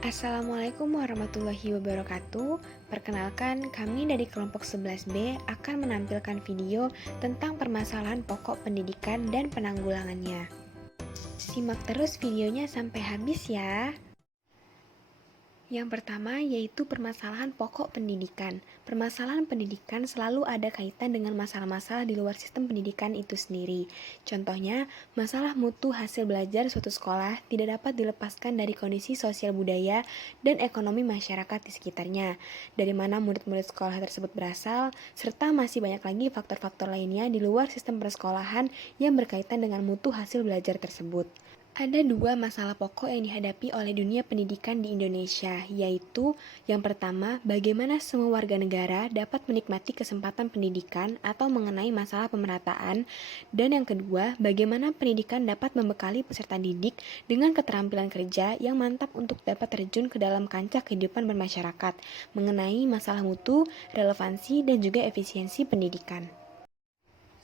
Assalamualaikum warahmatullahi wabarakatuh. Perkenalkan, kami dari kelompok 11B akan menampilkan video tentang permasalahan pokok pendidikan dan penanggulangannya. Simak terus videonya sampai habis ya. Yang pertama yaitu permasalahan pokok pendidikan. Permasalahan pendidikan selalu ada kaitan dengan masalah-masalah di luar sistem pendidikan itu sendiri. Contohnya, masalah mutu hasil belajar suatu sekolah tidak dapat dilepaskan dari kondisi sosial budaya dan ekonomi masyarakat di sekitarnya, dari mana murid-murid sekolah tersebut berasal, serta masih banyak lagi faktor-faktor lainnya di luar sistem persekolahan yang berkaitan dengan mutu hasil belajar tersebut. Ada dua masalah pokok yang dihadapi oleh dunia pendidikan di Indonesia, yaitu yang pertama, bagaimana semua warga negara dapat menikmati kesempatan pendidikan atau mengenai masalah pemerataan, dan yang kedua, bagaimana pendidikan dapat membekali peserta didik dengan keterampilan kerja yang mantap untuk dapat terjun ke dalam kancah kehidupan bermasyarakat, mengenai masalah mutu, relevansi, dan juga efisiensi pendidikan.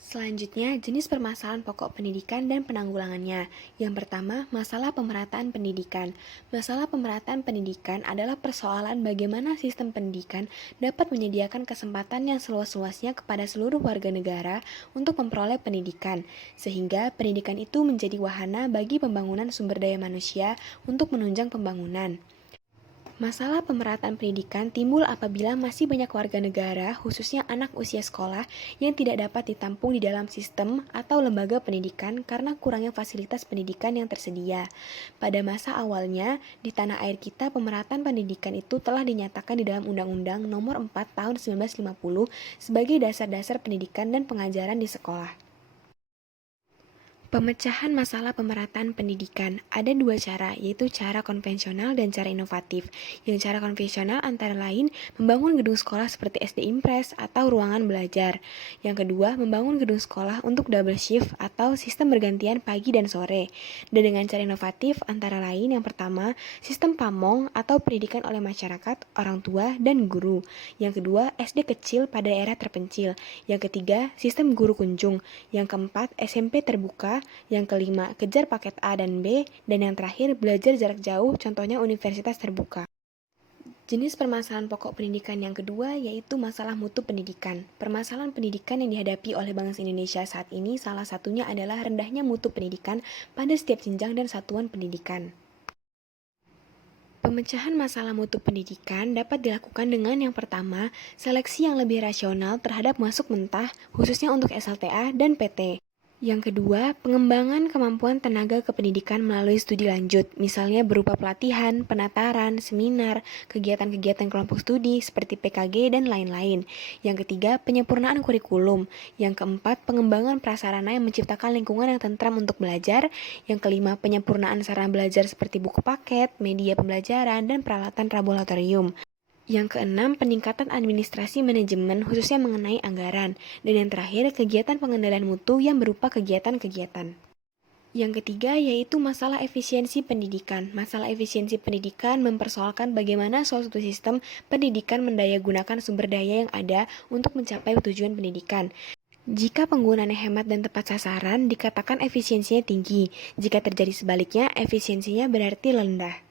Selanjutnya, jenis permasalahan pokok pendidikan dan penanggulangannya. Yang pertama, masalah pemerataan pendidikan. Masalah pemerataan pendidikan adalah persoalan bagaimana sistem pendidikan dapat menyediakan kesempatan yang seluas-luasnya kepada seluruh warga negara untuk memperoleh pendidikan, sehingga pendidikan itu menjadi wahana bagi pembangunan sumber daya manusia untuk menunjang pembangunan. Masalah pemerataan pendidikan timbul apabila masih banyak warga negara, khususnya anak usia sekolah, yang tidak dapat ditampung di dalam sistem atau lembaga pendidikan karena kurangnya fasilitas pendidikan yang tersedia. Pada masa awalnya, di tanah air kita pemerataan pendidikan itu telah dinyatakan di dalam Undang-Undang Nomor 4 Tahun 1950 sebagai dasar-dasar pendidikan dan pengajaran di sekolah. Pemecahan masalah pemerataan pendidikan ada dua cara, yaitu cara konvensional dan cara inovatif. Yang cara konvensional antara lain membangun gedung sekolah seperti SD Impres atau ruangan belajar. Yang kedua, membangun gedung sekolah untuk double shift atau sistem bergantian pagi dan sore. Dan dengan cara inovatif antara lain yang pertama, sistem pamong atau pendidikan oleh masyarakat, orang tua, dan guru. Yang kedua, SD kecil pada daerah terpencil. Yang ketiga, sistem guru kunjung. Yang keempat, SMP terbuka. Yang kelima, kejar paket A dan B. Dan yang terakhir, belajar jarak jauh, contohnya universitas terbuka. Jenis permasalahan pokok pendidikan yang kedua yaitu masalah mutu pendidikan. Permasalahan pendidikan yang dihadapi oleh bangsa Indonesia saat ini salah satunya adalah rendahnya mutu pendidikan pada setiap jenjang dan satuan pendidikan. Pemecahan masalah mutu pendidikan dapat dilakukan dengan yang pertama, seleksi yang lebih rasional terhadap masuk mentah, khususnya untuk SLTA dan PT. Yang kedua, pengembangan kemampuan tenaga kependidikan melalui studi lanjut, misalnya berupa pelatihan, penataran, seminar, kegiatan-kegiatan kelompok studi seperti PKG, dan lain-lain. Yang ketiga, penyempurnaan kurikulum. Yang keempat, pengembangan prasarana yang menciptakan lingkungan yang tentram untuk belajar. Yang kelima, penyempurnaan sarana belajar seperti buku paket, media pembelajaran, dan peralatan laboratorium. Yang keenam, peningkatan administrasi manajemen khususnya mengenai anggaran. Dan yang terakhir, kegiatan pengendalian mutu yang berupa kegiatan-kegiatan. Yang ketiga yaitu masalah efisiensi pendidikan. Masalah efisiensi pendidikan mempersoalkan bagaimana suatu sistem pendidikan mendayagunakan sumber daya yang ada untuk mencapai tujuan pendidikan. Jika penggunaannya hemat dan tepat sasaran, dikatakan efisiensinya tinggi. Jika terjadi sebaliknya, efisiensinya berarti rendah.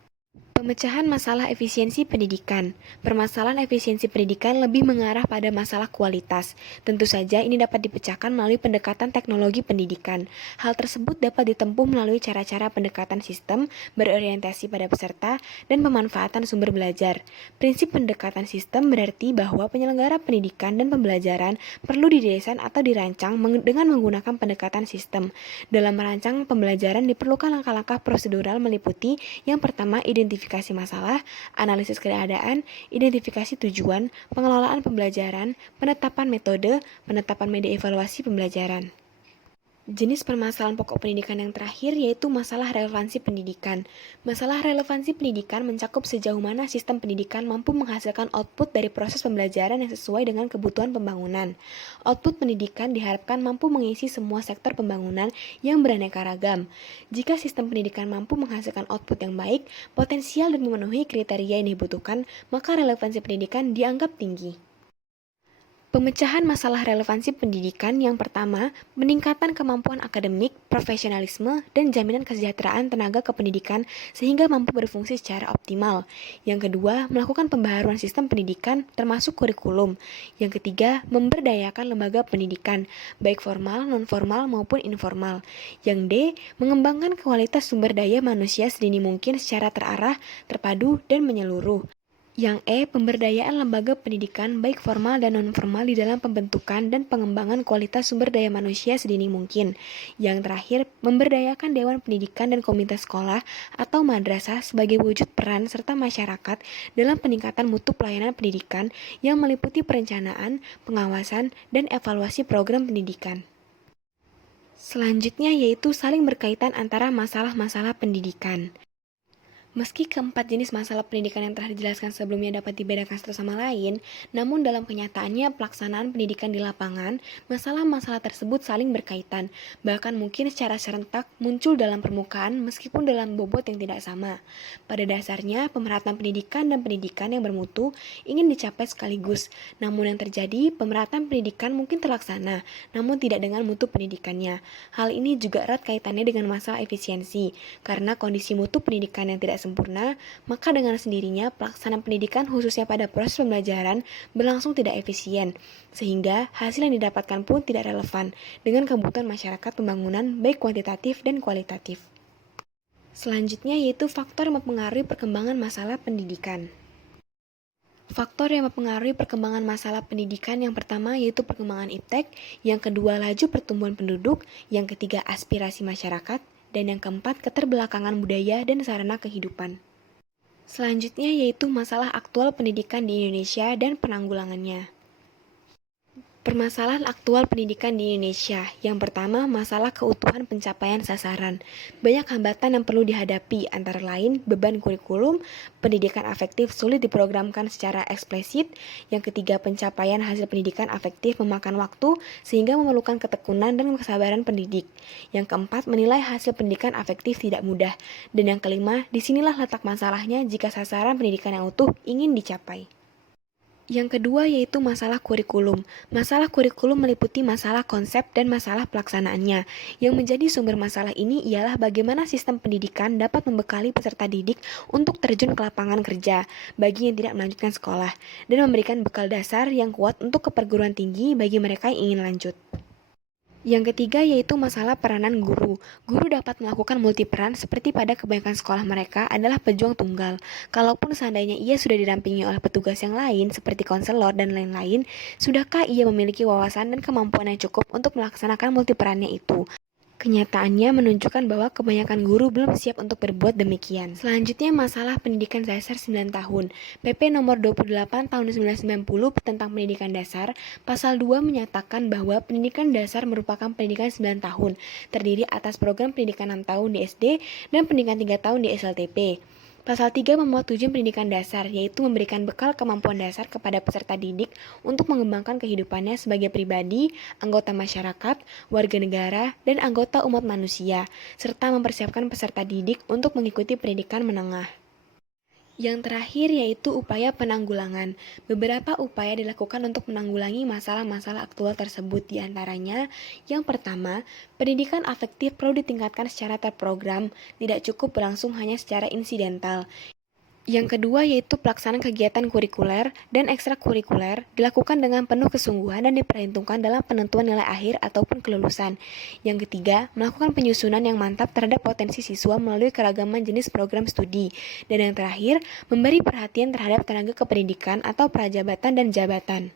Pemecahan masalah efisiensi pendidikan. Permasalahan efisiensi pendidikan lebih mengarah pada masalah kualitas. Tentu saja ini dapat dipecahkan melalui pendekatan teknologi pendidikan. Hal tersebut dapat ditempuh melalui cara-cara pendekatan sistem, berorientasi pada peserta, dan pemanfaatan sumber belajar. Prinsip pendekatan sistem berarti bahwa penyelenggara pendidikan dan pembelajaran perlu didesain atau dirancang dengan menggunakan pendekatan sistem. Dalam merancang pembelajaran diperlukan langkah-langkah prosedural meliputi yang pertama, identifikasi masalah, analisis keadaan, identifikasi tujuan, pengelolaan pembelajaran, penetapan metode, penetapan media evaluasi pembelajaran. Jenis permasalahan pokok pendidikan yang terakhir yaitu masalah relevansi pendidikan. Masalah relevansi pendidikan mencakup sejauh mana sistem pendidikan mampu menghasilkan output dari proses pembelajaran yang sesuai dengan kebutuhan pembangunan. Output pendidikan diharapkan mampu mengisi semua sektor pembangunan yang beraneka ragam. Jika sistem pendidikan mampu menghasilkan output yang baik, potensial dan memenuhi kriteria yang dibutuhkan, maka relevansi pendidikan dianggap tinggi. Pemecahan masalah relevansi pendidikan yang pertama, peningkatan kemampuan akademik, profesionalisme, dan jaminan kesejahteraan tenaga kependidikan sehingga mampu berfungsi secara optimal. Yang kedua, melakukan pembaharuan sistem pendidikan termasuk kurikulum. Yang ketiga, memberdayakan lembaga pendidikan, baik formal, non-formal, maupun informal. Yang D, mengembangkan kualitas sumber daya manusia sedini mungkin secara terarah, terpadu, dan menyeluruh. Yang E, pemberdayaan lembaga pendidikan baik formal dan non-formal di dalam pembentukan dan pengembangan kualitas sumber daya manusia sedini mungkin. Yang terakhir, memberdayakan Dewan Pendidikan dan Komite Sekolah atau madrasah sebagai wujud peran serta masyarakat dalam peningkatan mutu pelayanan pendidikan yang meliputi perencanaan, pengawasan, dan evaluasi program pendidikan. Selanjutnya yaitu saling berkaitan antara masalah-masalah pendidikan. Meski keempat jenis masalah pendidikan yang telah dijelaskan sebelumnya dapat dibedakan satu sama lain, namun dalam kenyataannya pelaksanaan pendidikan di lapangan, masalah-masalah tersebut saling berkaitan, bahkan mungkin secara serentak muncul dalam permukaan meskipun dalam bobot yang tidak sama. Pada dasarnya, pemerataan pendidikan dan pendidikan yang bermutu ingin dicapai sekaligus, namun yang terjadi, pemerataan pendidikan mungkin terlaksana, namun tidak dengan mutu pendidikannya. Hal ini juga erat kaitannya dengan masalah efisiensi, karena kondisi mutu pendidikan yang tidak sempurna, maka dengan sendirinya pelaksanaan pendidikan khususnya pada proses pembelajaran berlangsung tidak efisien, sehingga hasil yang didapatkan pun tidak relevan dengan kebutuhan masyarakat pembangunan baik kuantitatif dan kualitatif. Selanjutnya yaitu faktor yang mempengaruhi perkembangan masalah pendidikan. Faktor yang mempengaruhi perkembangan masalah pendidikan yang pertama yaitu perkembangan iptek, yang kedua laju pertumbuhan penduduk, yang ketiga aspirasi masyarakat, dan yang keempat keterbelakangan budaya dan sarana kehidupan. Selanjutnya yaitu masalah aktual pendidikan di Indonesia dan penanggulangannya. Permasalahan aktual pendidikan di Indonesia. Yang pertama, masalah keutuhan pencapaian sasaran. Banyak hambatan yang perlu dihadapi, antara lain beban kurikulum, pendidikan afektif sulit diprogramkan secara eksplisit. Yang ketiga, pencapaian hasil pendidikan afektif memakan waktu sehingga memerlukan ketekunan dan kesabaran pendidik. Yang keempat, menilai hasil pendidikan afektif tidak mudah. Dan yang kelima, disinilah letak masalahnya jika sasaran pendidikan yang utuh ingin dicapai. Yang kedua yaitu masalah kurikulum. Masalah kurikulum meliputi masalah konsep dan masalah pelaksanaannya. Yang menjadi sumber masalah ini ialah bagaimana sistem pendidikan dapat membekali peserta didik untuk terjun ke lapangan kerja bagi yang tidak melanjutkan sekolah, dan memberikan bekal dasar yang kuat untuk ke perguruan tinggi bagi mereka yang ingin lanjut. Yang ketiga yaitu masalah peranan guru. Guru dapat melakukan multiperan seperti pada kebanyakan sekolah mereka adalah pejuang tunggal. Kalaupun seandainya ia sudah didampingi oleh petugas yang lain seperti konselor dan lain-lain, sudahkah ia memiliki wawasan dan kemampuan yang cukup untuk melaksanakan multiperannya itu? Kenyataannya menunjukkan bahwa kebanyakan guru belum siap untuk berbuat demikian. Selanjutnya masalah pendidikan dasar 9 tahun. PP nomor 28 tahun 1990 tentang pendidikan dasar, pasal 2 menyatakan bahwa pendidikan dasar merupakan pendidikan 9 tahun, terdiri atas program pendidikan 6 tahun di SD dan pendidikan 3 tahun di SLTP. Pasal 3 memuat tujuan pendidikan dasar, yaitu memberikan bekal kemampuan dasar kepada peserta didik untuk mengembangkan kehidupannya sebagai pribadi, anggota masyarakat, warga negara, dan anggota umat manusia, serta mempersiapkan peserta didik untuk mengikuti pendidikan menengah. Yang terakhir yaitu upaya penanggulangan. Beberapa upaya dilakukan untuk menanggulangi masalah-masalah aktual tersebut, diantaranya yang pertama, pendidikan afektif perlu ditingkatkan secara terprogram, tidak cukup berlangsung hanya secara insidental. Yang kedua yaitu pelaksanaan kegiatan kurikuler dan ekstrakurikuler dilakukan dengan penuh kesungguhan dan diperhitungkan dalam penentuan nilai akhir ataupun kelulusan. Yang ketiga, melakukan penyusunan yang mantap terhadap potensi siswa melalui keragaman jenis program studi. Dan yang terakhir, memberi perhatian terhadap tenaga kependidikan atau prajabatan dan jabatan.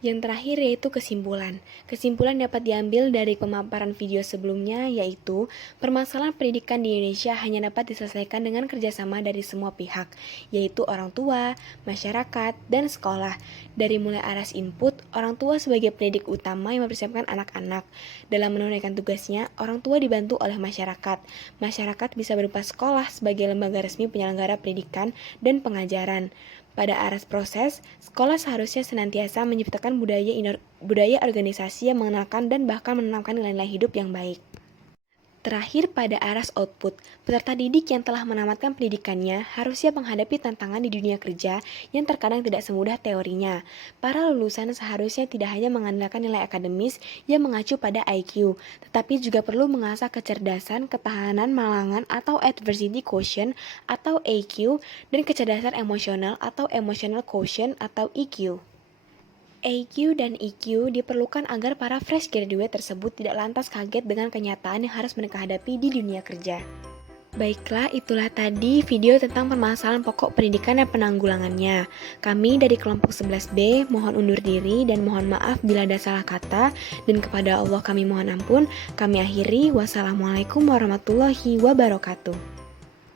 Yang terakhir yaitu kesimpulan. Kesimpulan dapat diambil dari pemaparan video sebelumnya, yaitu permasalahan pendidikan di Indonesia hanya dapat diselesaikan dengan kerjasama dari semua pihak, yaitu orang tua, masyarakat, dan sekolah. Dari mulai aras input, orang tua sebagai pendidik utama yang mempersiapkan anak-anak. Dalam menunaikan tugasnya, orang tua dibantu oleh masyarakat. Masyarakat bisa berupa sekolah sebagai lembaga resmi penyelenggara pendidikan dan pengajaran. Pada aras proses, sekolah seharusnya senantiasa menciptakan budaya organisasi yang mengenalkan dan bahkan menanamkan nilai-nilai hidup yang baik. Terakhir, pada aras output, peserta didik yang telah menamatkan pendidikannya harus siap menghadapi tantangan di dunia kerja yang terkadang tidak semudah teorinya. Para lulusan seharusnya tidak hanya mengandalkan nilai akademis yang mengacu pada IQ, tetapi juga perlu mengasah kecerdasan, ketahanan malangan atau adversity quotient atau AQ, dan kecerdasan emosional atau emotional quotient atau EQ. AQ dan EQ diperlukan agar para fresh graduate tersebut tidak lantas kaget dengan kenyataan yang harus mereka hadapi di dunia kerja. Baiklah, itulah tadi video tentang permasalahan pokok pendidikan dan penanggulangannya. Kami dari kelompok 11B mohon undur diri dan mohon maaf bila ada salah kata, dan kepada Allah kami mohon ampun. Kami akhiri, wassalamualaikum warahmatullahi wabarakatuh.